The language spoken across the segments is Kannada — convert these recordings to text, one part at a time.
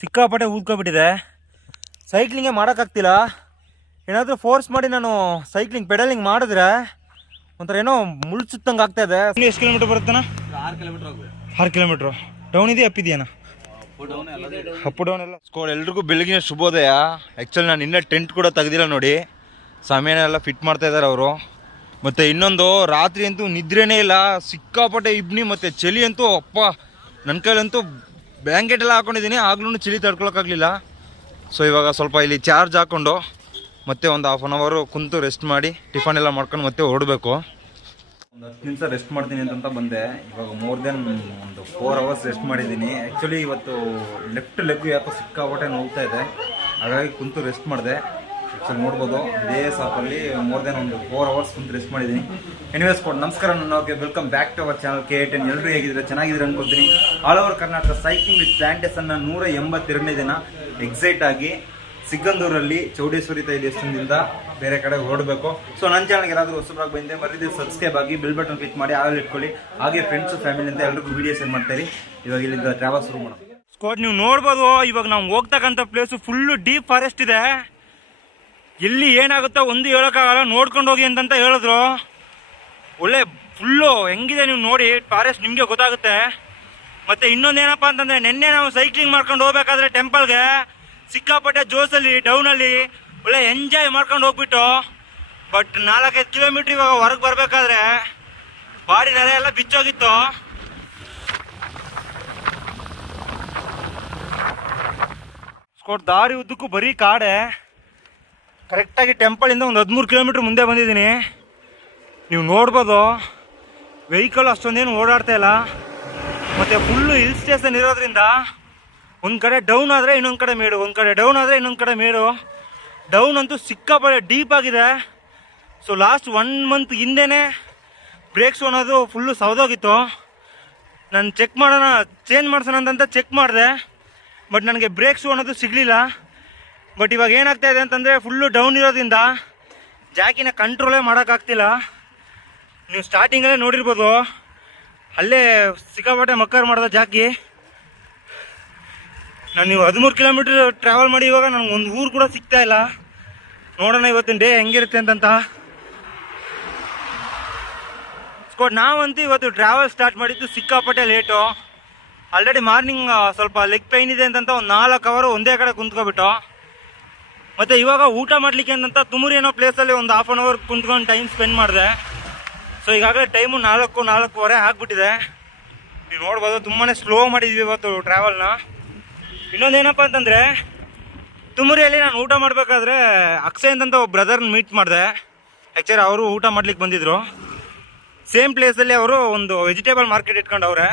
ಸಿಕ್ಕಾಪಟ್ಟೆ ಊದ್ಕೊಬಿಟ್ಟಿದೆ. ಸೈಕ್ಲಿಂಗೇ ಮಾಡೋಕ್ಕಾಗ್ತಿಲ್ಲ. ಏನಾದರೂ ಫೋರ್ಸ್ ಮಾಡಿ ನಾನು ಸೈಕ್ಲಿಂಗ್ ಪೆಡಲಿಂಗ್ ಮಾಡಿದ್ರೆ ಒಂಥರ ಏನೋ ಮುಳ್ಸುತ್ತಂಗೆ ಆಗ್ತಾಯಿದೆ. ಎಷ್ಟು ಕಿಲೋಮೀಟ್ರ್ ಬರುತ್ತಾನ? 6 ಕಿಲೋಮೀಟ್ರು. ಡೌನ್ ಇದೆಯಾ ಅಪ್ ಇದೆಯಾ? ಅಪ್ ಡೌನ್ ಎಲ್ಲ. ಎಲ್ರಿಗೂ ಬೆಳಗಿನ ಶುಭೋದಯ. ಆ್ಯಕ್ಚುಲಿ ನಾನು ಇನ್ನೂ ಟೆಂಟ್ ಕೂಡ ತೆಗೆದಿಲ್ಲ ನೋಡಿ. ಸಾಮಾನೆಲ್ಲ ಫಿಟ್ ಮಾಡ್ತಾ ಇದ್ದಾರೆ ಅವರು. ಮತ್ತು ಇನ್ನೊಂದು, ರಾತ್ರಿ ಅಂತೂ ನಿದ್ರೆನೇ ಇಲ್ಲ. ಸಿಕ್ಕಾಪಟ್ಟೆ ಇಬ್ನಿ ಮತ್ತು ಚಳಿ ಅಂತೂ ಅಪ್ಪ ನನ್ನ ಕೈಲಂತೂ ಬ್ಲ್ಯಾಂಕೆಟ್ ಎಲ್ಲ ಹಾಕೊಂಡಿದ್ದೀನಿ, ಆಗ್ಲೂ ಚಳಿ ತಡ್ಕೊಳಕ್ಕಾಗಲಿಲ್ಲ. ಸೊ ಇವಾಗ ಸ್ವಲ್ಪ ಇಲ್ಲಿ ಚಾರ್ಜ್ ಹಾಕ್ಕೊಂಡು ಮತ್ತೆ ಒಂದು ಹಾಫ್ ಆನ್ ಅವರು ಕುಂತು ರೆಸ್ಟ್ ಮಾಡಿ ಟಿಫನ್ ಎಲ್ಲ ಮಾಡ್ಕೊಂಡು ಮತ್ತೆ ಹೊರಡಬೇಕು. ಒಂದು 10 ನಿಮಿಷ ರೆಸ್ಟ್ ಮಾಡ್ತೀನಿ ಅಂತ ಬಂದೆ. ಇವಾಗ ಮೋರ್ ದೆನ್ ಒಂದು 4 ಅವರ್ಸ್ ರೆಸ್ಟ್ ಮಾಡಿದ್ದೀನಿ. ಆ್ಯಕ್ಚುಲಿ ಇವತ್ತು ಲೆಫ್ಟ್ ಲೆಗ್ ಯಾಕೋ ಸಿಕ್ಕಾಪಟ್ಟೆ ನೋವ್ತಾ ಇದೆ, ಹಾಗಾಗಿ ಕುಂತು ರೆಸ್ಟ್ ಮಾಡಿದೆ. ಆ್ಯಕ್ಚುಲಿ ನೋಡ್ಬೋದು ಇದೇ ಸಾಪಲ್ಲಿ ಮೋರ್ ದೆನ್ ಒಂದು 4 ಅವರ್ಸ್ ಕುಂತು ರೆಸ್ಟ್ ಮಾಡಿದ್ದೀನಿ. ಎನಿವೇಸ್ ನಮಸ್ಕಾರ, ನನಗೆ welcome back to our channel KA10. ಎಲ್ಲರೂ ಹೇಗಿದ್ರೆ ಚೆನ್ನಾಗಿದ್ರೆ ಅನ್ಕೊಳ್ತೀನಿ. All over Karnataka cycling with ಪ್ಲಾಂಟೇಶನ್ನ 182ನೇ ದಿನ ಎಕ್ಸೈಟ್ ಆಗಿ ಸಿಗಂದೂರಲ್ಲಿ ಚೌಡೇಶ್ವರಿ ತೈಲ ದೇವಸ್ಥಾನದಿಂದ ಬೇರೆ ಕಡೆ ಹೊರಡಬೇಕು. ಸೊ ನನ್ನ ಚಾನಲ್ಗೆ ಯಾರಾದರೂ ಹೊಸಬರಾಗಿ ಬಂದೆ ಮರಿದು ಸಬ್ಸ್ಕ್ರೈಬ್ ಆಗಿ ಬೆಲ್ ಬಟನ್ ಕ್ಲಿಕ್ ಮಾಡಿ ಆಲ್ ಇಟ್ಕೊಳ್ಳಿ. ಹಾಗೆ ಫ್ರೆಂಡ್ಸು ಫ್ಯಾಮಿಲಿ ಅಂತ ಎಲ್ರಿಗೂ ವಿಡಿಯೋ ಸೆಂಡ್ ಮಾಡ್ತಾರೆ. ಇವಾಗ ಇಲ್ಲಿಂದ ಟ್ರಾವೆಲ್ ಶುರು ಮಾಡೋಣ. ಸ್ಕೋಟ್ ನೀವು ನೋಡ್ಬೋದು, ಇವಾಗ ನಾವು ಹೋಗ್ತಕ್ಕಂಥ ಪ್ಲೇಸು ಫುಲ್ಲು ಡೀಪ್ ಫಾರೆಸ್ಟ್ ಇದೆ. ಎಲ್ಲಿ ಏನಾಗುತ್ತೋ ಒಂದು ಹೇಳೋಕ್ಕಾಗಲ್ಲ, ನೋಡ್ಕೊಂಡು ಹೋಗಿ ಅಂತ ಹೇಳಿದ್ರು. ಒಳ್ಳೆ ಫುಲ್ಲು ಹೆಂಗಿದೆ ನೀವು ನೋಡಿ, ಫಾರೆಸ್ಟ್ ನಿಮಗೆ ಗೊತ್ತಾಗುತ್ತೆ. ಮತ್ತು ಇನ್ನೊಂದೇನಪ್ಪ ಅಂತಂದರೆ, ನಿನ್ನೆ ನಾವು ಸೈಕ್ಲಿಂಗ್ ಮಾಡ್ಕೊಂಡು ಹೋಗ್ಬೇಕಾದ್ರೆ ಟೆಂಪಲ್ಗೆ ಸಿಕ್ಕಾಪಟ್ಟೆ ಜೋಸಲ್ಲಿ ಡೌನಲ್ಲಿ ಒಳ್ಳೆ ಎಂಜಾಯ್ ಮಾಡ್ಕೊಂಡು ಹೋಗ್ಬಿಟ್ಟು, ಬಟ್ 4-5 ಕಿಲೋಮೀಟ್ರ್ ಇವಾಗ ಹೊರಗೆ ಬರಬೇಕಾದ್ರೆ ಬಾಡಿ ನೆರೆ ಎಲ್ಲ ಬಿಚ್ಚೋಗಿತ್ತು. ಸ್ಕೋಟ್ ದಾರಿ ಉದ್ದಕ್ಕೂ ಬರೀ ಕಾಡೆ. ಕರೆಕ್ಟಾಗಿ ಟೆಂಪಲಿಂದ ಒಂದು 13 ಕಿಲೋಮೀಟ್ರ್ ಮುಂದೆ ಬಂದಿದ್ದೀನಿ. ನೀವು ನೋಡ್ಬೋದು ವೆಹಿಕಲ್ ಅಷ್ಟೊಂದೇನು ಓಡಾಡ್ತಾ ಇಲ್ಲ. ಮತ್ತು ಫುಲ್ಲು ಹಿಲ್ ಸ್ಟೇಷನ್ ಇರೋದ್ರಿಂದ ಒಂದು ಕಡೆ ಡೌನ್ ಆದರೆ ಇನ್ನೊಂದು ಕಡೆ ಮೇಡು, ಒಂದು ಕಡೆ ಡೌನ್ ಆದರೆ ಇನ್ನೊಂದು ಕಡೆ ಮೇಡು. ಡೌನ್ ಅಂತೂ ಸಿಕ್ಕಾಪಟ್ಟೆ ಡೀಪ್ ಆಗಿದೆ. ಸೊ ಲಾಸ್ಟ್ 1 ಮಂತ್ ಹಿಂದೆನೇ ಬ್ರೇಕ್ಸು ಅನ್ನೋದು ಫುಲ್ಲು ಸೌದೋಗಿತ್ತು. ನಾನು ಚೆಕ್ ಮಾಡೋಣ, ಚೇಂಜ್ ಮಾಡ್ಸೋಣ ಅಂತ ಚೆಕ್ ಮಾಡಿದೆ, ಬಟ್ ನನಗೆ ಬ್ರೇಕ್ಸು ಅನ್ನೋದು ಸಿಗಲಿಲ್ಲ. ಬಟ್ ಇವಾಗ ಏನಾಗ್ತಾಯಿದೆ ಅಂತಂದರೆ, ಫುಲ್ಲು ಡೌನ್ ಇರೋದ್ರಿಂದ ಜಾಕಿನ ಕಂಟ್ರೋಲೇ ಮಾಡೋಕ್ಕಾಗ್ತಿಲ್ಲ. ನೀವು ಸ್ಟಾರ್ಟಿಂಗಲ್ಲೇ ನೋಡಿರ್ಬೋದು, ಅಲ್ಲೇ ಸಿಕ್ಕಾಪಟ್ಟೆ ಮಕ್ಕರ್ ಮಾಡಿದ ಜಾಕಿ. ನಾನು ನೀವು 13 ಕಿಲೋಮೀಟ್ರ್ ಟ್ರಾವೆಲ್ ಮಾಡಿ ಇವಾಗ ನನಗೆ ಒಂದು ಊರು ಕೂಡ ಸಿಗ್ತಾ ಇಲ್ಲ. ನೋಡೋಣ ಇವತ್ತಿನ ಡೇ ಹೆಂಗಿರುತ್ತೆ ಅಂತಂತ. ನಾವಂತೂ ಇವತ್ತು ಟ್ರಾವೆಲ್ ಸ್ಟಾರ್ಟ್ ಮಾಡಿದ್ದು ಸಿಕ್ಕಾಪಟ್ಟೆ ಲೇಟು. ಆಲ್ರೆಡಿ ಮಾರ್ನಿಂಗ್ ಸ್ವಲ್ಪ ಲೆಗ್ ಪೈನ್ ಇದೆ ಅಂತಂತ ಒಂದು 4 ಅವರ್ ಒಂದೇ ಕಡೆ ಕುಂತ್ಕೊಬಿಟ್ಟು, ಮತ್ತು ಇವಾಗ ಊಟ ಮಾಡಲಿಕ್ಕೆ ಅಂತಂತ ತುಮೂರಿ ಏನೋ ಪ್ಲೇಸಲ್ಲಿ ಒಂದು ಹಾಫ್ ಆನ್ ಅವರ್ ಕುಂತ್ಕೊಂಡು ಟೈಮ್ ಸ್ಪೆಂಡ್ ಮಾಡಿದೆ. ಸೊ ಈಗಾಗಲೇ ಟೈಮು 4-4:15 ಆಗಿಬಿಟ್ಟಿದೆ. ನೀವು ನೋಡ್ಬೋದು ತುಂಬಾ ಸ್ಲೋ ಮಾಡಿದ್ವಿ ಇವತ್ತು ಟ್ರಾವೆಲ್ನ. ಇನ್ನೊಂದೇನಪ್ಪ ಅಂತಂದರೆ, ತುಮೂರಿಯಲ್ಲಿ ನಾನು ಊಟ ಮಾಡಬೇಕಾದ್ರೆ ಅಕ್ಷಯ್ ಅಂತ ಒಬ್ಬ ಬ್ರದರ್ನ ಮೀಟ್ ಮಾಡಿದೆ. ಆ್ಯಕ್ಚುಲಿ ಅವರು ಊಟ ಮಾಡ್ಲಿಕ್ಕೆ ಬಂದಿದ್ದರು. ಸೇಮ್ ಪ್ಲೇಸಲ್ಲಿ ಅವರು ಒಂದು ವೆಜಿಟೇಬಲ್ ಮಾರ್ಕೆಟ್ ಇಟ್ಕೊಂಡವ್ರೆ.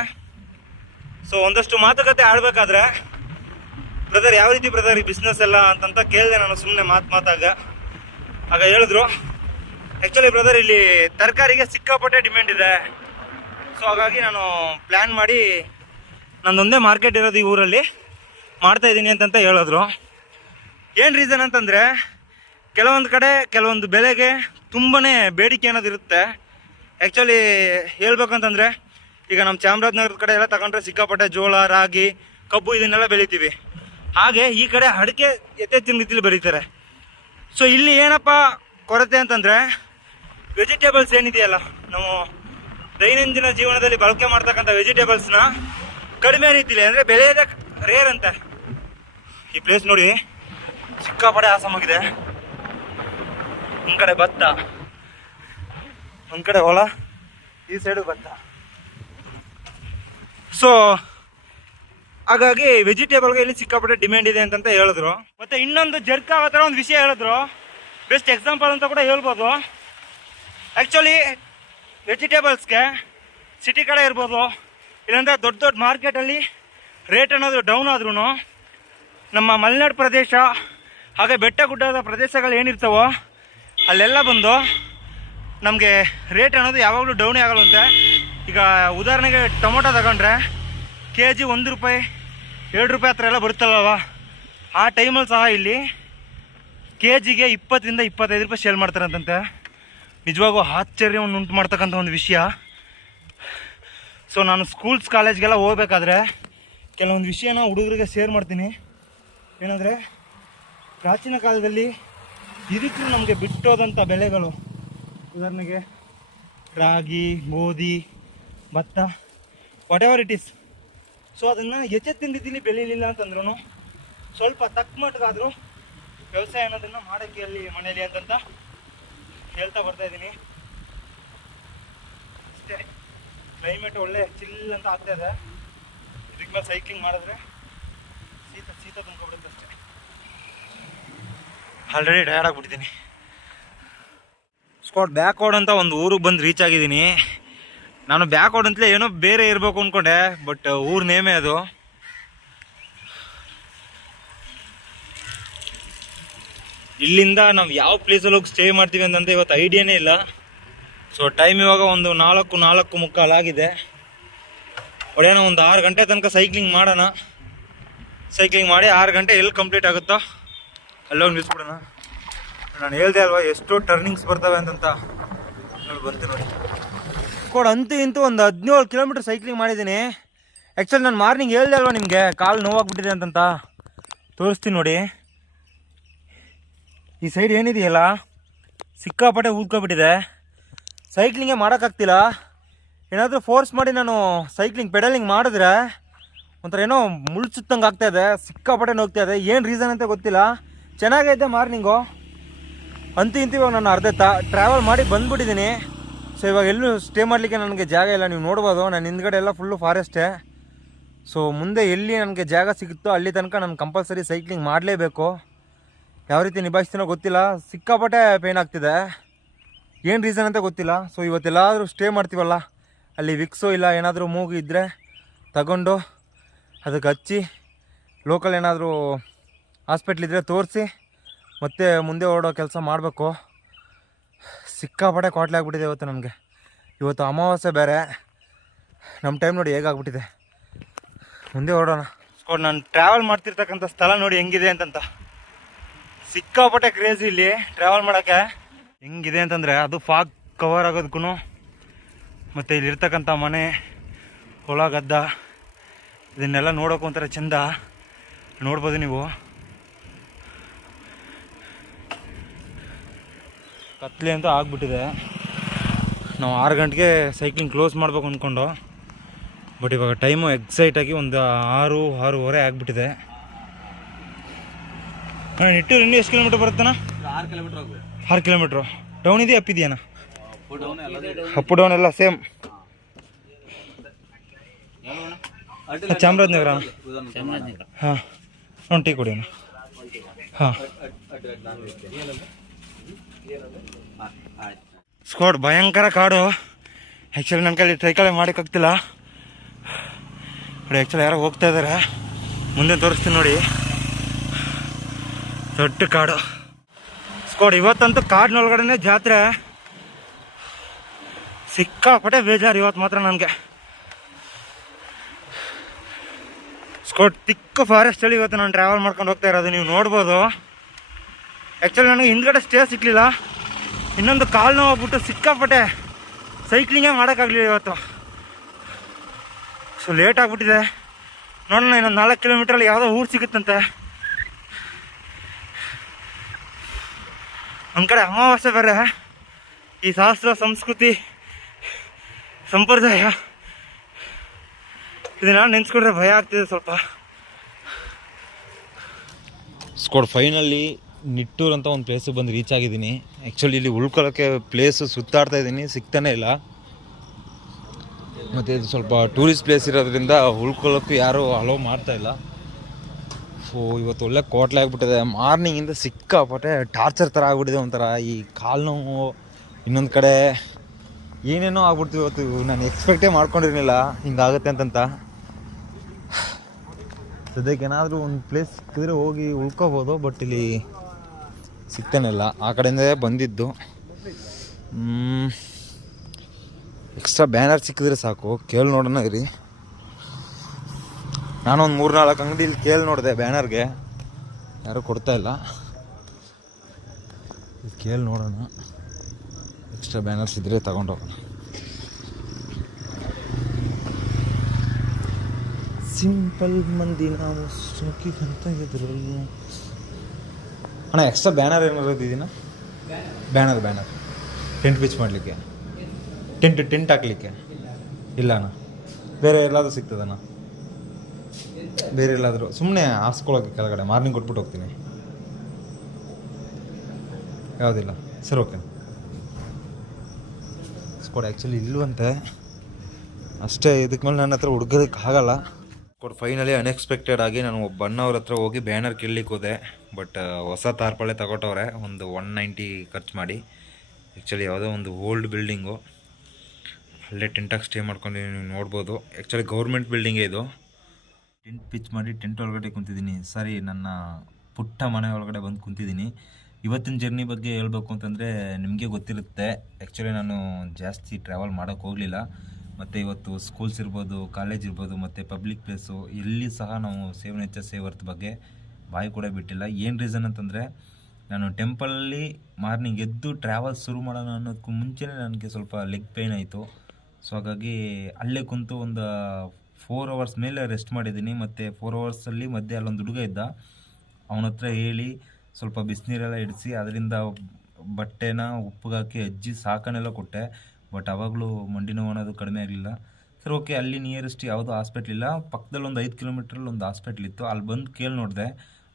ಸೊ ಒಂದಷ್ಟು ಮಾತುಕತೆ ಆಡಬೇಕಾದ್ರೆ, ಬ್ರದರ್ ಯಾವ ರೀತಿ ಬ್ರದರ್ ಈ ಬಿಸ್ನೆಸ್ ಎಲ್ಲ ಅಂತಂತ ಕೇಳಿದೆ ನಾನು ಸುಮ್ಮನೆ ಮಾತಾಗ. ಆಗ ಹೇಳಿದ್ರು, ಆ್ಯಕ್ಚುಲಿ ಬ್ರದರ್ ಇಲ್ಲಿ ತರಕಾರಿಗೆ ಸಿಕ್ಕಾಪಟ್ಟೆ ಡಿಮ್ಯಾಂಡ್ ಇದೆ. ಸೊ ಹಾಗಾಗಿ ನಾನು ಪ್ಲ್ಯಾನ್ ಮಾಡಿ ನಂದೊಂದೇ ಮಾರ್ಕೆಟ್ ಇರೋದು ಈ ಊರಲ್ಲಿ ಮಾಡ್ತಾಯಿದ್ದೀನಿ ಅಂತಂತ ಹೇಳಿದ್ರು. ಏನು ರೀಸನ್ ಅಂತಂದರೆ, ಕೆಲವೊಂದು ಕಡೆ ಕೆಲವೊಂದು ಬೆಳೆಗೆ ತುಂಬಾ ಬೇಡಿಕೆ ಅನ್ನೋದು ಇರುತ್ತೆ. ಆ್ಯಕ್ಚುಲಿ ಹೇಳ್ಬೇಕಂತಂದರೆ, ಈಗ ನಮ್ಮ ಚಾಮರಾಜನಗರದ ಕಡೆ ಎಲ್ಲ ತಗೊಂಡ್ರೆ ಸಿಕ್ಕಾಪಟ್ಟೆ ಜೋಳ, ರಾಗಿ, ಕಬ್ಬು ಇದನ್ನೆಲ್ಲ ಬೆಳಿತೀವಿ. ಹಾಗೆ ಈ ಕಡೆ ಅಡಿಕೆ ಯಥೇಚ್ಛಿನ ರೀತಿಲಿ ಬೆಳೀತಾರೆ. ಸೊ ಇಲ್ಲಿ ಏನಪ್ಪ ಕೊರತೆ ಅಂತಂದರೆ, ವೆಜಿಟೇಬಲ್ಸ್ ಏನಿದೆಯಲ್ಲ, ನಾವು ದೈನಂದಿನ ಜೀವನದಲ್ಲಿ ಬಳಕೆ ಮಾಡ್ತಕ್ಕಂಥ ವೆಜಿಟೇಬಲ್ಸ್ನ ಕಡಿಮೆ ರೀತಿಲಿ, ಅಂದರೆ ಬೆಳೆಯೋದೇ ರೇರ್ ಅಂತೆ. ಈ ಪ್ಲೇಸ್ ನೋಡಿ ಸಿಕ್ಕಾಪಟ್ಟೆ ಆಸಮಾಗಿದೆ. ಒಂದು ಕಡೆ ಭತ್ತ, ಒಂದು ಕಡೆ ಹೊಲ, ಈ ಸೈಡು ಭತ್ತ. ಸೊ ಹಾಗಾಗಿ ವೆಜಿಟೇಬಲ್ಗೆ ಇಲ್ಲಿ ಸಿಕ್ಕಾಪಟ್ಟೆ ಡಿಮ್ಯಾಂಡ್ ಇದೆ ಅಂತಂತ ಹೇಳಿದ್ರು. ಮತ್ತು ಇನ್ನೊಂದು ಜರ್ಕ್ ಆಗೋ ಥರ ಒಂದು ವಿಷಯ ಹೇಳಿದ್ರು, ಬೆಸ್ಟ್ ಎಕ್ಸಾಂಪಲ್ ಅಂತ ಕೂಡ ಹೇಳ್ಬೋದು. ಆ್ಯಕ್ಚುಲಿ ವೆಜಿಟೇಬಲ್ಸ್ಗೆ ಸಿಟಿ ಕಡೆ ಇರ್ಬೋದು, ಇಲ್ಲಾಂದರೆ ದೊಡ್ಡ ದೊಡ್ಡ ಮಾರ್ಕೆಟಲ್ಲಿ ರೇಟ್ ಅನ್ನೋದು ಡೌನ್ ಆದ್ರೂ, ನಮ್ಮ ಮಲೆನಾಡು ಪ್ರದೇಶ ಹಾಗೆ ಬೆಟ್ಟ ಗುಡ್ಡದ ಪ್ರದೇಶಗಳು ಏನಿರ್ತಾವೋ ಅಲ್ಲೆಲ್ಲ ಬಂದು ನಮಗೆ ರೇಟ್ ಅನ್ನೋದು ಯಾವಾಗಲೂ ಡೌನೇ ಆಗಲ್ವಂತೆ. ಈಗ ಉದಾಹರಣೆಗೆ ಟೊಮೊಟೊ ತಗೊಂಡ್ರೆ KG 1 ರೂಪಾಯಿ 2 ರೂಪಾಯಿ ಹತ್ರ ಎಲ್ಲ ಬರುತ್ತಲ್ಲವ, ಆ ಟೈಮಲ್ಲಿ ಸಹ ಇಲ್ಲಿ KGಗೆ 20-25 ರೂಪಾಯಿ ಸೇಲ್ ಮಾಡ್ತಾರಂತೆ. ನಿಜವಾಗೂ ಆಶ್ಚರ್ಯವನ್ನು ಉಂಟು ಮಾಡ್ತಕ್ಕಂಥ ಒಂದು ವಿಷಯ. ಸೊ ನಾನು ಸ್ಕೂಲ್ಸ್ ಕಾಲೇಜ್ಗೆಲ್ಲ ಹೋಗ್ಬೇಕಾದ್ರೆ ಕೆಲವೊಂದು ವಿಷಯನ ಹುಡುಗರಿಗೆ ಶೇರ್ ಮಾಡ್ತೀನಿ. ಏನಂದರೆ ಪ್ರಾಚೀನ ಕಾಲದಲ್ಲಿ ಹಿರಿಕರು ನಮಗೆ ಬಿಟ್ಟೋದಂಥ ಬೆಳೆಗಳು, ಉದಾಹರಣೆಗೆ ರಾಗಿ, ಗೋಧಿ, ಭತ್ತ, what ever it is. So ಅದನ್ನು ತಿಂದಿದ್ದೀನಿ ಬೆಳೀಲಿಲ್ಲ ಅಂತಂದ್ರೂ ಸ್ವಲ್ಪ ತಕ್ಕ ಮಟ್ಟಿಗಾದರೂ ವ್ಯವಸಾಯ ಅನ್ನೋದನ್ನು ಮಾಡೋಕ್ಕೆ ಅಲ್ಲಿ ಮನೇಲಿ ಅಂತಂತ ಹೇಳ್ತಾ ಬರ್ತಾಯಿದ್ದೀನಿ ಅಷ್ಟೇ. ಕ್ಲೈಮೇಟ್ ಒಳ್ಳೆ ಚಿಲ್ ಅಂತ ಆಗ್ತಾಯಿದೆ. ಇದಕ್ಕೆ ಮೇಲೆ ಸೈಕ್ಲಿಂಗ್ ಮಾಡಿದ್ರೆ ಶೀತ ತುಂಬ್ಕೊಬಿಡುತ್ತೆ ಅಷ್ಟೇ. ಆಲ್ರೆಡಿ ಟಯರ್ಡ್ ಆಗಿಬಿಟ್ಟಿದ್ದೀನಿ. ಸ್ಕಾಟ್ ಬ್ಯಾಕ್ವರ್ಡ್ ಅಂತ ಒಂದು ಊರಿಗೆ ಬಂದು ರೀಚ್ ಆಗಿದ್ದೀನಿ. ನಾನು ಬ್ಯಾಕ್ವರ್ಡ್ ಅಂತಲೇ ಏನೋ ಬೇರೆ ಇರಬೇಕು ಅಂದ್ಕೊಂಡೆ, ಬಟ್ ಊರ ನೇಮೇ ಅದು. ಇಲ್ಲಿಂದ ನಾವು ಯಾವ ಪ್ಲೇಸಲ್ಲಿ ಹೋಗಿ ಸ್ಟೇ ಮಾಡ್ತೀವಿ ಅಂತಂತ ಇವತ್ತು ಐಡಿಯಾನೇ ಇಲ್ಲ. ಸೊ ಟೈಮ್ ಇವಾಗ ಒಂದು 4:45 ಆಗಿದೆ. ಹೊಡೆಯೋಣ, ಒಂದು 6 ಗಂಟೆ ತನಕ ಸೈಕ್ಲಿಂಗ್ ಮಾಡೋಣ. ಸೈಕ್ಲಿಂಗ್ ಮಾಡಿ 6 ಗಂಟೆ ಎಲ್ಲಿ ಕಂಪ್ಲೀಟ್ ಆಗುತ್ತೋ ಅಲ್ಲೋಗಿ ನಿಲ್ಲಿಸ್ಬಿಡೋಣ. ನಾನು ಹೇಳ್ದೆ ಅಲ್ವಾ ಎಷ್ಟು ಟರ್ನಿಂಗ್ಸ್ ಬರ್ತವೆ ಅಂತಂತ. ನೋಡಿ ಬರ್ತೀನಿ ನೋಡಿ. ಕೋಡ್ ಅಂತೂ ಇಂತೂ ಒಂದು 17 ಕಿಲೋಮೀಟ್ರ್ ಸೈಕ್ಲಿಂಗ್ ಮಾಡಿದ್ದೀನಿ. ಆ್ಯಕ್ಚುಲಿ ನಾನು ಮಾರ್ನಿಂಗ್ ಹೇಳ್ದೆ ಅಲ್ವಾ ನಿಮಗೆ ಕಾಲು ನೋವಾಗ್ಬಿಟ್ಟಿದೆ ಅಂತಂತ. ತೋರಿಸ್ತೀನಿ ನೋಡಿ. ಈ ಸೈಡ್ ಏನಿದೆಯಲ್ಲ ಸಿಕ್ಕಾಪಟ್ಟೆ ಊದ್ಕೊಬಿಟ್ಟಿದೆ. ಸೈಕ್ಲಿಂಗೇ ಮಾಡೋಕ್ಕಾಗ್ತಿಲ್ಲ. ಏನಾದರೂ ಫೋರ್ಸ್ ಮಾಡಿ ನಾನು ಸೈಕ್ಲಿಂಗ್ ಪೆಡಲಿಂಗ್ ಮಾಡಿದ್ರೆ ಒಂಥರ ಏನೋ ಮುಳ್ಚುತ್ತಂಗೆ ಆಗ್ತಾಯಿದೆ, ಸಿಕ್ಕಾಪಟ್ಟೆ ನೋಗ್ತಾ ಇದೆ. ಏನು ರೀಸನ್ ಅಂತ ಗೊತ್ತಿಲ್ಲ. ಚೆನ್ನಾಗೈತೆ ಮಾರ್ನಿಂಗು. ಅಂತೂ ಇಂತೂ ಇವಾಗ ನಾನು ಅರ್ಧ ಟ್ರಾವೆಲ್ ಮಾಡಿ ಬಂದುಬಿಟ್ಟಿದ್ದೀನಿ. ಸೊ ಇವಾಗ ಎಲ್ಲೂ ಸ್ಟೇ ಮಾಡಲಿಕ್ಕೆ ನನಗೆ ಜಾಗ ಇಲ್ಲ. ನೀವು ನೋಡ್ಬೋದು ನನ್ನ ಹಿಂದ್ಗಡೆ ಎಲ್ಲ ಫುಲ್ಲು ಫಾರೆಸ್ಟೇ. ಸೊ ಮುಂದೆ ಎಲ್ಲಿ ನನಗೆ ಜಾಗ ಸಿಗುತ್ತೋ ಅಲ್ಲಿ ತನಕ ನಾನು ಕಂಪಲ್ಸರಿ ಸೈಕ್ಲಿಂಗ್ ಮಾಡಲೇಬೇಕು. ಯಾವ ರೀತಿ ನಿಭಾಯಿಸ್ತೀನೋ ಗೊತ್ತಿಲ್ಲ. ಸಿಕ್ಕಾಪಟ್ಟೆ ಪೇನ್ ಆಗ್ತಿದೆ. ಏನು ರೀಸನ್ ಅಂತ ಗೊತ್ತಿಲ್ಲ. ಸೊ ಇವತ್ತೆಲ್ಲಾದರೂ ಸ್ಟೇ ಮಾಡ್ತೀವಲ್ಲ ಅಲ್ಲಿ ವಿಕ್ಸು ಇಲ್ಲ ಏನಾದರೂ ಮೂಗು ಇದ್ದರೆ ತಗೊಂಡು ಅದಕ್ಕೆ ಹಚ್ಚಿ ಲೋಕಲ್ ಏನಾದರೂ ಹಾಸ್ಪಿಟ್ಲಿದ್ರೆ ತೋರಿಸಿ ಮತ್ತೆ ಮುಂದೆ ಓಡೋ ಕೆಲಸ ಮಾಡಬೇಕು. ಸಿಕ್ಕಾಪಟ್ಟೆ ಕಾಟ್ಲೆ ಆಗಿಬಿಟ್ಟಿದೆ ಇವತ್ತು ನನಗೆ. ಇವತ್ತು ಅಮಾವಾಸ್ಯೆ ಬೇರೆ. ನಮ್ಮ ಟೈಮ್ ನೋಡಿ ಹೇಗಾಗ್ಬಿಟ್ಟಿದೆ. ಮುಂದೆ ಓಡೋಣ. ಸೊ ನಾನು ಟ್ರಾವೆಲ್ ಮಾಡ್ತಿರ್ತಕ್ಕಂಥ ಸ್ಥಳ ನೋಡಿ ಹೆಂಗಿದೆ ಅಂತಂತ. ಸಿಕ್ಕಾಪಟ್ಟೆ ಕ್ರೇಜಿ ಇಲ್ಲಿ ಟ್ರಾವೆಲ್ ಮಾಡೋಕ್ಕೆ. ಹೆಂಗಿದೆ ಅಂತಂದರೆ ಅದು ಫಾಗ್ ಕವರ್ ಆಗೋದಕ್ಕೂ ಮತ್ತು ಇಲ್ಲಿರ್ತಕ್ಕಂಥ ಮನೆ, ಹೊಲ, ಗದ್ದ ಇದನ್ನೆಲ್ಲ ನೋಡೋಕೆ ಒಂಥರ ಚೆಂದ. ನೋಡ್ಬೋದು ನೀವು. ಕತ್ಲೆ ಅಂತೂ ಆಗ್ಬಿಟ್ಟಿದೆ. ನಾವು 6 ಗಂಟೆಗೆ ಸೈಕ್ಲಿಂಗ್ ಕ್ಲೋಸ್ ಮಾಡ್ಬೇಕು ಅಂದ್ಕೊಂಡು, ಬಟ್ ಇವಾಗ ಟೈಮು ಎಕ್ಸೈಟಾಗಿ ಒಂದು 6-6:30 ಆಗಿಬಿಟ್ಟಿದೆ. ನಿಟ್ಟೂರು ಇನ್ನೂ ಎಷ್ಟು ಕಿಲೋಮೀಟ್ರ್ ಬರುತ್ತಣ್ಣ? 6 ಕಿಲೋಮೀಟ್ರ್ ಹೋಗ್ಬೇಕು. 6 ಕಿಲೋಮೀಟ್ರು. ಡೌನ್ ಇದೆಯಾ ಅಪ್ ಇದೆಯಣ್ಣ? ಅಪ್ ಡೌನ್ ಎಲ್ಲ ಸೇಮ್. ಚಾಮರಾಜನಗರ. ಹಾಂ ಒಂದು ಟೀ ಕೊಡಿ ಅಣ್ಣ. ಹಾಂ ಸ್ಕೋಡ್ ಭಯಂಕರ ಕಾಡು. ಆ್ಯಕ್ಚುಲಿ ನನ್ನ ಕೈಲಿ ಸೈಕಲ್ ಮಾಡೋಕ್ಕಾಗ್ತಿಲ್ಲ. ನೋಡಿ ಆ್ಯಕ್ಚುಲಿ ಯಾರೋ ಹೋಗ್ತಾ ಇದ್ದಾರೆ, ಮುಂದೆ ತೋರಿಸ್ತೀನಿ ನೋಡಿ. ದೊಡ್ಡ ಕಾಡು ಸ್ಕೋಡ್. ಇವತ್ತಂತೂ ಕಾಡಿನೊಳಗಡೆ ಜಾತ್ರೆ. ಸಿಕ್ಕಾಪಟ್ಟೆ ಬೇಜಾರು ಇವತ್ತು ಮಾತ್ರ ನನಗೆ. ಸ್ಕೋಡ್ ತಿಕ್ಕ ಫಾರೆಸ್ಟಲ್ಲಿ ಇವತ್ತು ನಾನು ಟ್ರಾವೆಲ್ ಮಾಡ್ಕೊಂಡು ಹೋಗ್ತಾ ಇರೋದು ನೀವು ನೋಡ್ಬೋದು. ಆ್ಯಕ್ಚುಲಿ ನನಗೆ ಹಿಂದ್ಗಡೆ ಸ್ಟೇ ಸಿಕ್ಕಲಿಲ್ಲ. ಇನ್ನೊಂದು ಕಾಲು ನೋವು ಆಗ್ಬಿಟ್ಟು ಸಿಕ್ಕಾಪಟ್ಟೆ ಸೈಕ್ಲಿಂಗೇ ಮಾಡೋಕ್ಕಾಗಲಿಲ್ಲ ಇವತ್ತು. ಸೊ ಲೇಟ್ ಆಗಿಬಿಟ್ಟಿದೆ. ನೋಡೋಣ ಇನ್ನೊಂದು 4 ಕಿಲೋಮೀಟ್ರಲ್ಲಿ ಯಾವುದೋ ಊರು ಸಿಗುತ್ತಂತೆ. ಒಂದು ಕಡೆ ಅಮಾವಾಸ್ಯೆ ಬೇರೆ. ಈ ಶಾಸ್ತ್ರ, ಸಂಸ್ಕೃತಿ, ಸಂಪ್ರದಾಯ ಇದನ್ನ ನೆನ್ಸ್ಕೊಂಡ್ರೆ ಭಯ ಆಗ್ತಿದೆ ಸ್ವಲ್ಪ. ಸ್ಕೋಡ್ ಫೈನಲಿ ನಿಟ್ಟೂರು ಅಂತ ಒಂದು ಪ್ಲೇಸಿಗೆ ಬಂದು ರೀಚ್ ಆಗಿದ್ದೀನಿ. ಆ್ಯಕ್ಚುಲಿ ಇಲ್ಲಿ ಉಳ್ಕೊಳ್ಳೋಕ್ಕೆ ಪ್ಲೇಸು ಸುತ್ತಾಡ್ತಾ ಇದ್ದೀನಿ, ಸಿಗ್ತಾನೆ ಇಲ್ಲ. ಮತ್ತು ಇದು ಸ್ವಲ್ಪ ಟೂರಿಸ್ಟ್ ಪ್ಲೇಸ್ ಇರೋದ್ರಿಂದ ಉಳ್ಕೊಳ್ಳೋಕ್ಕೂ ಯಾರೂ ಅಲೋ ಮಾಡ್ತಾಯಿಲ್ಲ. ಸೊ ಇವತ್ತು ಒಳ್ಳೆ ಕೋಟ್ಲೆ ಆಗಿಬಿಟ್ಟಿದೆ. ಮಾರ್ನಿಂಗಿಂದ ಸಿಕ್ಕಾಪಟ್ಟೆ ಟಾರ್ಚರ್ ಥರ ಆಗ್ಬಿಟ್ಟಿದೆ. ಒಂಥರ ಈ ಕಾಲು ನೋವು, ಇನ್ನೊಂದು ಕಡೆ ಏನೇನೋ ಆಗ್ಬಿಡ್ತೀವಿ ಇವತ್ತು. ನಾನು ಎಕ್ಸ್ಪೆಕ್ಟೇ ಮಾಡ್ಕೊಂಡಿರಲಿಲ್ಲ ಹಿಂಗಾಗುತ್ತೆ ಅಂತಂತ. ಸದ್ಯಕ್ಕೆ ಏನಾದರೂ ಒಂದು ಪ್ಲೇಸ್ ಸಿಕ್ಕಿದ್ರೆ ಹೋಗಿ ಉಳ್ಕೋಬೋದು, ಬಟ್ ಇಲ್ಲಿ ಸಿಗ್ತಾನೆ ಇಲ್ಲ. ಆ ಕಡೆಯಿಂದಲೇ ಬಂದಿದ್ದು. ಎಕ್ಸ್ಟ್ರಾ ಬ್ಯಾನರ್ ಸಿಕ್ಕಿದ್ರೆ ಸಾಕು. ಕೇಳಿ ನೋಡೋಣ ಇರಿ. ನಾನೊಂದು 3-4 ಅಂಗಡಿಲಿ ಕೇಳಿ ನೋಡಿದೆ ಬ್ಯಾನರ್ಗೆ, ಯಾರೂ ಕೊಡ್ತಾಯಿಲ್ಲ. ಕೇಳಿ ನೋಡೋಣ, ಎಕ್ಸ್ಟ್ರಾ ಬ್ಯಾನರ್ಸ್ ಇದ್ದರೆ ತಗೊಂಡೋಗೋಣ. ಸಿಂಪಲ್ ಮಂದಿ ನಾವು ಅಂತ ಇದ್ರು ಅಣ್ಣ. ಎಕ್ಸ್ಟ್ರಾ ಬ್ಯಾನರ್ ಏನಾರು ಇದೀನ? ಬ್ಯಾನರ್ ಟೆಂಟ್ ಪಿಚ್ ಮಾಡಲಿಕ್ಕೆ, ಟೆಂಟ್ ಹಾಕ್ಲಿಕ್ಕೆ ಇಲ್ಲ ಅಣ್ಣ. ಬೇರೆ ಎಲ್ಲಾದರೂ ಸಿಗ್ತದಣ್ಣ? ಬೇರೆ ಎಲ್ಲಾದರೂ ಸುಮ್ಮನೆ ಹಾಸ್ಕೊಳ್ಳೋಕೆ ಕೆಳಗಡೆ ಮಾರ್ನಿಂಗ್ ಕೊಟ್ಬಿಟ್ಟು ಹೋಗ್ತೀನಿ. ಯಾವುದಿಲ್ಲ ಸರ್, ಓಕೆ. ಸ್ಕೋಡ್ ಆ್ಯಕ್ಚುಲಿ ಇಲ್ಲವಂತೆ ಅಷ್ಟೇ. ಇದಕ್ಕೆ ಮೇಲೆ ನನ್ನ ಹತ್ರ ಹುಡ್ಗೋದಕ್ಕೆ ಆಗಲ್ಲ. ಸ್ಕೋಡ್ ಫೈನಲಿ ಅನ್ಎಕ್ಸ್ಪೆಕ್ಟೆಡ್ ಆಗಿ ನಾನು ಒಬ್ಬ ಅಣ್ಣವ್ರ ಹತ್ರ ಹೋಗಿ ಬ್ಯಾನರ್ ಕೇಳಲಿಕ್ಕೆ ಹೋದೆ. ಬಟ್ ಹೊಸ ತಾರ್ಪಾಳೆ ತಗೊಟ್ಟವ್ರೆ, ಒಂದು 190 ಖರ್ಚು ಮಾಡಿ. ಆ್ಯಕ್ಚುಲಿ ಯಾವುದೋ ಒಂದು ಓಲ್ಡ್ ಬಿಲ್ಡಿಂಗು, ಅಲ್ಲೇ ಟೆಂಟಾಗಿ ಸ್ಟೇ ಮಾಡ್ಕೊಂಡು ನೀವು ನೋಡ್ಬೋದು. ಆ್ಯಕ್ಚುಲಿ ಗೌರ್ಮೆಂಟ್ ಬಿಲ್ಡಿಂಗೇ ಇದು. ಟೆಂಟ್ ಪಿಚ್ ಮಾಡಿ ಟೆಂಟ್ ಒಳಗಡೆ ಕುಂತಿದ್ದೀನಿ. ಸಾರಿ, ನನ್ನ ಪುಟ್ಟ ಮನೆ ಒಳಗಡೆ ಬಂದು ಕುಂತಿದ್ದೀನಿ. ಇವತ್ತಿನ ಜರ್ನಿ ಬಗ್ಗೆ ಹೇಳ್ಬೇಕು ಅಂತಂದರೆ ನಿಮಗೆ ಗೊತ್ತಿರುತ್ತೆ. ಆ್ಯಕ್ಚುಲಿ ನಾನು ಜಾಸ್ತಿ ಟ್ರಾವೆಲ್ ಮಾಡೋಕ್ಕೆ ಹೋಗಲಿಲ್ಲ. ಮತ್ತು ಇವತ್ತು ಸ್ಕೂಲ್ಸ್ ಇರ್ಬೋದು, ಕಾಲೇಜ್ ಇರ್ಬೋದು, ಮತ್ತು ಪಬ್ಲಿಕ್ ಪ್ಲೇಸು ಎಲ್ಲಿ ಸಹ ನಾವು ಸೇವ್ ನೇಚರ್ ಸೇವ್ ಅರ್ತ್ ಬಗ್ಗೆ ಬಾಯಿ ಕೂಡ ಬಿಟ್ಟಿಲ್ಲ. ಏನು ರೀಸನ್ ಅಂತಂದರೆ, ನಾನು ಟೆಂಪಲಲ್ಲಿ ಮಾರ್ನಿಂಗ್ ಎದ್ದು ಟ್ರಾವೆಲ್ ಶುರು ಮಾಡೋಣ ಅನ್ನೋದಕ್ಕೂ ಮುಂಚೆನೇ ನನಗೆ ಸ್ವಲ್ಪ ಲೆಗ್ ಪೇಯ್ನ್ ಆಯಿತು. ಸೊ ಹಾಗಾಗಿ ಅಲ್ಲೇ ಕುಂತು ಒಂದು 4 ಅವರ್ಸ್ ಮೇಲೆ ರೆಸ್ಟ್ ಮಾಡಿದ್ದೀನಿ. ಮತ್ತು 4 ಅವರ್ಸಲ್ಲಿ ಮಧ್ಯೆ ಅಲ್ಲೊಂದು ಹುಡುಗ ಇದ್ದ, ಅವನ ಹತ್ರ ಹೇಳಿ ಸ್ವಲ್ಪ ಬಿಸಿನೀರೆಲ್ಲ ಇಡಿಸಿ ಅದರಿಂದ ಬಟ್ಟೆನ ಉಪ್ಪಿಗಾಕಿ ಅಜ್ಜಿ ಸಾಕನೆಲ್ಲ ಕೊಟ್ಟೆ. ಬಟ್ ಆವಾಗಲೂ ಮಂಡಿ ನೋವು ಅನ್ನೋದು ಕಡಿಮೆ ಆಗಲಿಲ್ಲ. ಸರ್ ಓಕೆ, ಅಲ್ಲಿ ನಿಯರೆಸ್ಟ್ ಯಾವುದೋ ಹಾಸ್ಪಿಟ್ಲ್ ಇಲ್ಲ, ಪಕ್ಕದಲ್ಲಿ ಒಂದು 5 ಕಿಲೋಮೀಟ್ರಲ್ಲಿ ಒಂದು ಹಾಸ್ಪಿಟ್ಲ್ ಇತ್ತು. ಅಲ್ಲಿ ಬಂದು ಕೇಳಿ ನೋಡಿದೆ.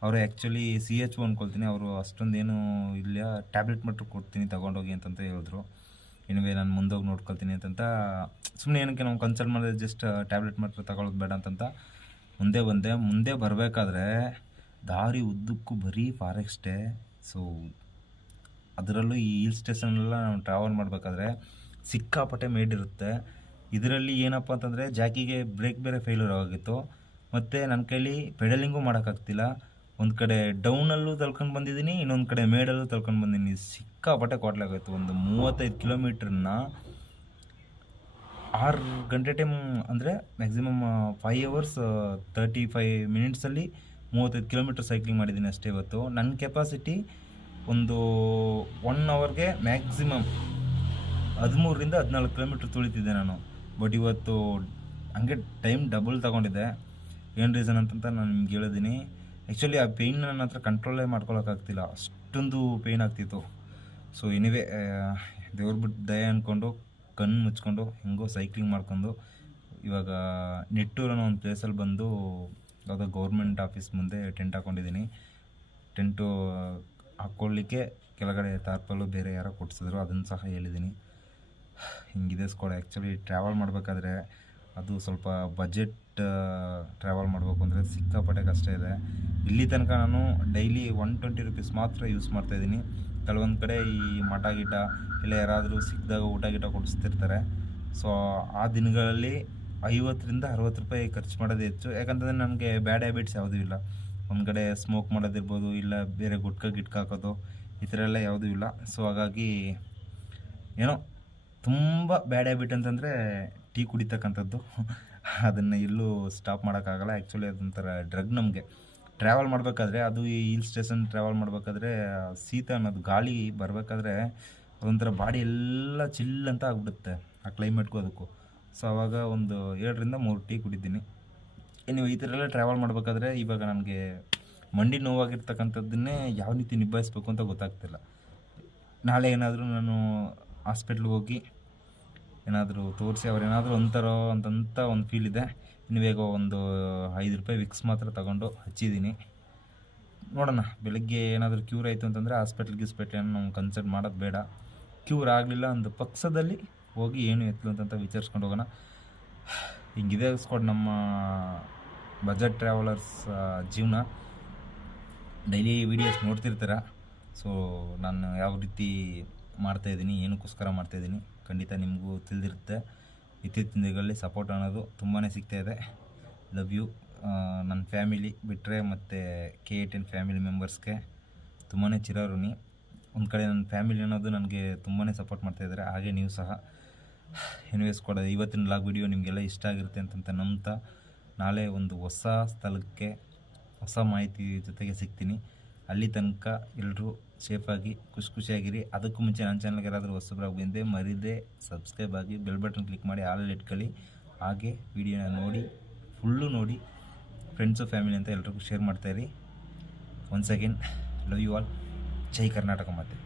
ಅವರು ಆ್ಯಕ್ಚುಲಿ CHO ಅಂದ್ಕೊಳ್ತೀನಿ, ಅವರು ಅಷ್ಟೊಂದೇನು ಇಲ್ಲ, ಟ್ಯಾಬ್ಲೆಟ್ ಮಾತ್ರ ಕೊಡ್ತೀನಿ ತಗೊಂಡೋಗಿ ಅಂತಂತ ಹೇಳಿದ್ರು. ಇನ್ವೇ ನಾನು ಮುಂದೋಗಿ ನೋಡ್ಕೊಳ್ತೀನಿ ಅಂತಂತ ಸುಮ್ಮನೆ ಏನಕ್ಕೆ ನಾವು ಕನ್ಸಲ್ಟ್ ಮಾಡಿದ್ರೆ ಜಸ್ಟ್ ಟ್ಯಾಬ್ಲೆಟ್ ಮಾತ್ರ ತಗೊಳ್ಳೋದು ಬೇಡ ಅಂತಂತ ಮುಂದೆ ಬಂದೆ. ಮುಂದೆ ಬರಬೇಕಾದ್ರೆ ದಾರಿ ಉದ್ದಕ್ಕೂ ಬರೀ ಫಾರೆಸ್ಟೇ. ಸೊ ಅದರಲ್ಲೂ ಈ ಹಿಲ್ ಸ್ಟೇಷನ್ನೆಲ್ಲ ನಾವು ಟ್ರಾವೆಲ್ ಮಾಡಬೇಕಾದ್ರೆ ಸಿಕ್ಕಾಪಟ್ಟೆ ಮೇಡಿರುತ್ತೆ. ಇದರಲ್ಲಿ ಏನಪ್ಪ ಅಂತಂದರೆ ಜಾಕಿಗೆ ಬ್ರೇಕ್ ಬೇರೆ ಫೇಲ್ಯೂರ್ ಆಗಿತ್ತು, ಮತ್ತು ನನ್ನ ಕೈಲಿ ಪೆಡಲಿಂಗು ಮಾಡೋಕ್ಕಾಗ್ತಿಲ್ಲ. ಒಂದು ಕಡೆ ಡೌನಲ್ಲೂ ತಳ್ಕೊಂಡು ಬಂದಿದ್ದೀನಿ, ಇನ್ನೊಂದು ಕಡೆ ಮೇಡಲ್ಲೂ ತಳ್ಕೊಂಡು ಬಂದಿದ್ದೀನಿ. ಸಿಕ್ಕಾಪಟ್ಟೆ ಕೊಟ್ಲಾಗೋಯ್ತು. ಒಂದು 35 ಕಿಲೋಮೀಟ್ರನ್ನ 6 ಗಂಟೆ ಟೈಮ್ ಅಂದರೆ ಮ್ಯಾಕ್ಸಿಮಮ್ 5 ಅವರ್ಸ್ 35 ಮಿನಿಟ್ಸಲ್ಲಿ 35 ಕಿಲೋಮೀಟ್ರ್ ಸೈಕ್ಲಿಂಗ್ ಮಾಡಿದ್ದೀನಿ ಅಷ್ಟೇ ಇವತ್ತು. ನನ್ನ ಕೆಪಾಸಿಟಿ ಒಂದು 1 ಅವರ್ಗೆ ಮ್ಯಾಕ್ಸಿಮಮ್ 13ರಿಂದ 14 ಕಿಲೋಮೀಟ್ರ್ ತುಳಿತಿದ್ದೆ ನಾನು. ಬಟ್ ಇವತ್ತು ಹಂಗೆ ಟೈಮ್ ಡಬಲ್ ತೊಗೊಂಡಿದ್ದೆ. ಏನು ರೀಸನ್ ಅಂತಂತ ನಾನು ನಿಮ್ಗೆ ಹೇಳಿದ್ದೀನಿ. ಆ್ಯಕ್ಚುಲಿ ಆ ಪೇಯ್ನ್ ನನ್ನ ಹತ್ರ ಕಂಟ್ರೋಲೇ ಮಾಡ್ಕೊಳಕ್ಕಾಗ್ತಿಲ್ಲ, ಅಷ್ಟೊಂದು ಪೇಯ್ನ್ ಆಗ್ತಿತ್ತು. ಸೊ ಎನಿವೇ ದೇವ್ರ ಬಿಟ್ಟು ದಯ ಅಂದ್ಕೊಂಡು ಕಣ್ಣು ಮುಚ್ಕೊಂಡು ಹೆಂಗೋ ಸೈಕ್ಲಿಂಗ್ ಮಾಡ್ಕೊಂಡು ಇವಾಗ ನಿಟ್ಟೂರು ಅನ್ನೋ ಒಂದು ಪ್ಲೇಸಲ್ಲಿ ಬಂದು ಯಾವುದೋ ಗೌರ್ಮೆಂಟ್ ಆಫೀಸ್ ಮುಂದೆ ಟೆಂಟ್ ಹಾಕ್ಕೊಂಡಿದ್ದೀನಿ. ಟೆಂಟು ಹಾಕ್ಕೊಳ್ಳಿಕ್ಕೆ ಕೆಳಗಡೆ ತಾರ್ಪಲ್ಲು ಬೇರೆ ಯಾರೋ ಕೊಡ್ಸಿದ್ರು, ಅದನ್ನು ಸಹ ಹೇಳಿದ್ದೀನಿ. ಹಿಂಗಿದೆ ಸ್ಕೋಡ್. ಆ್ಯಕ್ಚುಲಿ ಟ್ರಾವೆಲ್ ಮಾಡಬೇಕಾದ್ರೆ ಅದು ಸ್ವಲ್ಪ ಬಜೆಟ್ ಟ್ರಾವೆಲ್ ಮಾಡಬೇಕು ಅಂದರೆ ಸಿಕ್ಕಾಪಟ್ಟೆ ಕಷ್ಟ ಇದೆ. ಇಲ್ಲಿ ತನಕ ನಾನು ಡೈಲಿ 120 ರೂಪೀಸ್ ಮಾತ್ರ ಯೂಸ್ ಮಾಡ್ತಾಯಿದ್ದೀನಿ. ಕೆಲವೊಂದು ಕಡೆ ಈ ಮಠ ಗಿಟ ಇಲ್ಲ ಯಾರಾದರೂ ಸಿಕ್ಕಿದಾಗ ಊಟ ಗಿಟ ಕೊಡಿಸ್ತಿರ್ತಾರೆ. ಸೊ ಆ ದಿನಗಳಲ್ಲಿ 50ರಿಂದ 60 ರೂಪಾಯಿ ಖರ್ಚು ಮಾಡೋದೇ ಹೆಚ್ಚು. ಯಾಕಂತಂದರೆ ನನಗೆ ಬ್ಯಾಡ್ ಹ್ಯಾಬಿಟ್ಸ್ ಯಾವುದೂ ಇಲ್ಲ. ಒಂದು ಕಡೆ ಸ್ಮೋಕ್ ಮಾಡೋದಿರ್ಬೋದು, ಇಲ್ಲ ಬೇರೆ ಗುಟ್ಕ ಹಾಕೋದು, ಈ ಥರ ಎಲ್ಲ ಯಾವುದೂ ಇಲ್ಲ. ಸೊ ಹಾಗಾಗಿ ಏನೋ ತುಂಬ ಬ್ಯಾಡ್ ಹ್ಯಾಬಿಟ್ ಅಂತಂದರೆ ಟೀ ಕುಡಿತಕ್ಕಂಥದ್ದು. ಅದನ್ನು ಎಲ್ಲೂ ಸ್ಟಾಪ್ ಮಾಡೋಕ್ಕಾಗಲ್ಲ. ಆ್ಯಕ್ಚುಲಿ ಅದೊಂಥರ ಡ್ರಗ್ ನಮಗೆ. ಟ್ರಾವೆಲ್ ಮಾಡಬೇಕಾದ್ರೆ, ಅದು ಈ ಹಿಲ್ ಸ್ಟೇಷನ್ ಟ್ರಾವೆಲ್ ಮಾಡಬೇಕಾದ್ರೆ ಶೀತ ಅನ್ನೋದು ಗಾಳಿ ಬರಬೇಕಾದ್ರೆ ಅದೊಂಥರ ಬಾಡಿ ಎಲ್ಲ ಚಿಲ್ ಅಂತ ಆಗಿಬಿಡುತ್ತೆ ಆ ಕ್ಲೈಮೇಟ್ಗೂ ಅದಕ್ಕೂ. ಸೊ ಆವಾಗ ಒಂದು 2ರಿಂದ 3 ಟೀ ಕುಡಿದ್ದೀನಿ. ನೀವು ಈ ಥರ ಎಲ್ಲ ಟ್ರಾವೆಲ್ ಮಾಡಬೇಕಾದ್ರೆ ಇವಾಗ ನನಗೆ ಮಂಡಿ ನೋವಾಗಿರ್ತಕ್ಕಂಥದ್ದನ್ನೇ ಯಾವ ರೀತಿ ನಿಭಾಯಿಸ್ಬೇಕು ಅಂತ ಗೊತ್ತಾಗ್ತಿಲ್ಲ. ನಾಳೆ ಏನಾದರೂ ನಾನು ಹಾಸ್ಪಿಟ್ಲಿಗೆ ಹೋಗಿ ಏನಾದರೂ ತೋರಿಸಿ ಅವ್ರು ಏನಾದರೂ ಅಂತಾರೋ ಅಂತಂತ ಒಂದು ಫೀಲ್ ಇದೆ. ಇನ್ವೇಗ ಒಂದು 5 ರೂಪಾಯಿ ವಿಕ್ಸ್ ಮಾತ್ರ ತಗೊಂಡು ಹಚ್ಚಿದ್ದೀನಿ. ನೋಡೋಣ, ಬೆಳಗ್ಗೆ ಏನಾದರೂ ಕ್ಯೂರ್ ಆಯಿತು ಅಂತಂದರೆ ಹಾಸ್ಪಿಟ್ಲಿಗೆ ನಾವು ಕನ್ಸಲ್ಟ್ ಮಾಡೋದು ಬೇಡ. ಕ್ಯೂರ್ ಆಗಲಿಲ್ಲ ಒಂದು ಪಕ್ಷದಲ್ಲಿ ಹೋಗಿ ಏನು ಎತ್ತಲು ಅಂತಂತ ವಿಚಾರಿಸ್ಕೊಂಡು ಹೋಗೋಣ. ಹಿಂಗಿದೆ ಸ್ಕೋಡ್ ನಮ್ಮ ಬಜೆಟ್ ಟ್ರಾವೆಲರ್ಸ್ ಜೀವನ. ಡೈಲಿ ವೀಡಿಯೋಸ್ ನೋಡ್ತಿರ್ತೀರ. ಸೊ ನಾನು ಯಾವ ರೀತಿ ಮಾಡ್ತಾಯಿದ್ದೀನಿ, ಏನಕ್ಕೋಸ್ಕರ ಮಾಡ್ತಾಯಿದ್ದೀನಿ ಖಂಡಿತ ನಿಮಗೂ ತಿಳಿದಿರುತ್ತೆ. ಇತ್ತೀಚಿನ ದಿನಗಳಲ್ಲಿ ಸಪೋರ್ಟ್ ಅನ್ನೋದು ತುಂಬಾ ಸಿಗ್ತಾಯಿದೆ. Love you. ನನ್ನ ಫ್ಯಾಮಿಲಿ ಬಿಟ್ಟರೆ ಮತ್ತು K18 ಫ್ಯಾಮಿಲಿ ಮೆಂಬರ್ಸ್ಗೆ ತುಂಬಾ ಚಿರಋಣಿ. ಒಂದು ಕಡೆ ನನ್ನ ಫ್ಯಾಮಿಲಿ ಅನ್ನೋದು ನನಗೆ ತುಂಬಾ ಸಪೋರ್ಟ್ ಮಾಡ್ತಾಯಿದ್ದಾರೆ, ಹಾಗೆ ನೀವು ಸಹ. ಎನಿವೇಸ್ ಕೊಡೋದು ಇವತ್ತಿನ ಲಾಗ್ ವಿಡಿಯೋ ನಿಮಗೆಲ್ಲ ಇಷ್ಟ ಆಗಿರುತ್ತೆ ಅಂತಂತ ನಂಬ್ತಾ, ನಾಳೆ ಒಂದು ಹೊಸ ಸ್ಥಳಕ್ಕೆ ಹೊಸ ಮಾಹಿತಿ ಜೊತೆಗೆ ಸಿಗ್ತೀನಿ. ಅಲ್ಲಿ ತನಕ ಎಲ್ಲರೂ ಸೇಫಾಗಿ ಖುಷಿಯಾಗಿರಿ. ಅದಕ್ಕೂ ಮುಂಚೆ ನನ್ನ ಚಾನಲ್ಗೆ ಯಾರಾದರೂ ಹೊಸಬ್ರಾಗಿ ಬಂದೆ ಮರಿದೇ ಸಬ್ಸ್ಕ್ರೈಬ್ ಆಗಿ ಬೆಲ್ ಬಟನ್ ಕ್ಲಿಕ್ ಮಾಡಿ ಆಲಲ್ಲಿ ಇಟ್ಕೊಳ್ಳಿ. ಹಾಗೆ ವಿಡಿಯೋನ ನೋಡಿ ಫುಲ್ಲು ನೋಡಿ ಫ್ರೆಂಡ್ಸು ಫ್ಯಾಮಿಲಿ ಅಂತ ಎಲ್ರಿಗೂ ಶೇರ್ ಮಾಡ್ತಾಯಿರಿ. Once again love you all. ಜೈ ಕರ್ನಾಟಕ ಮಾತೆ.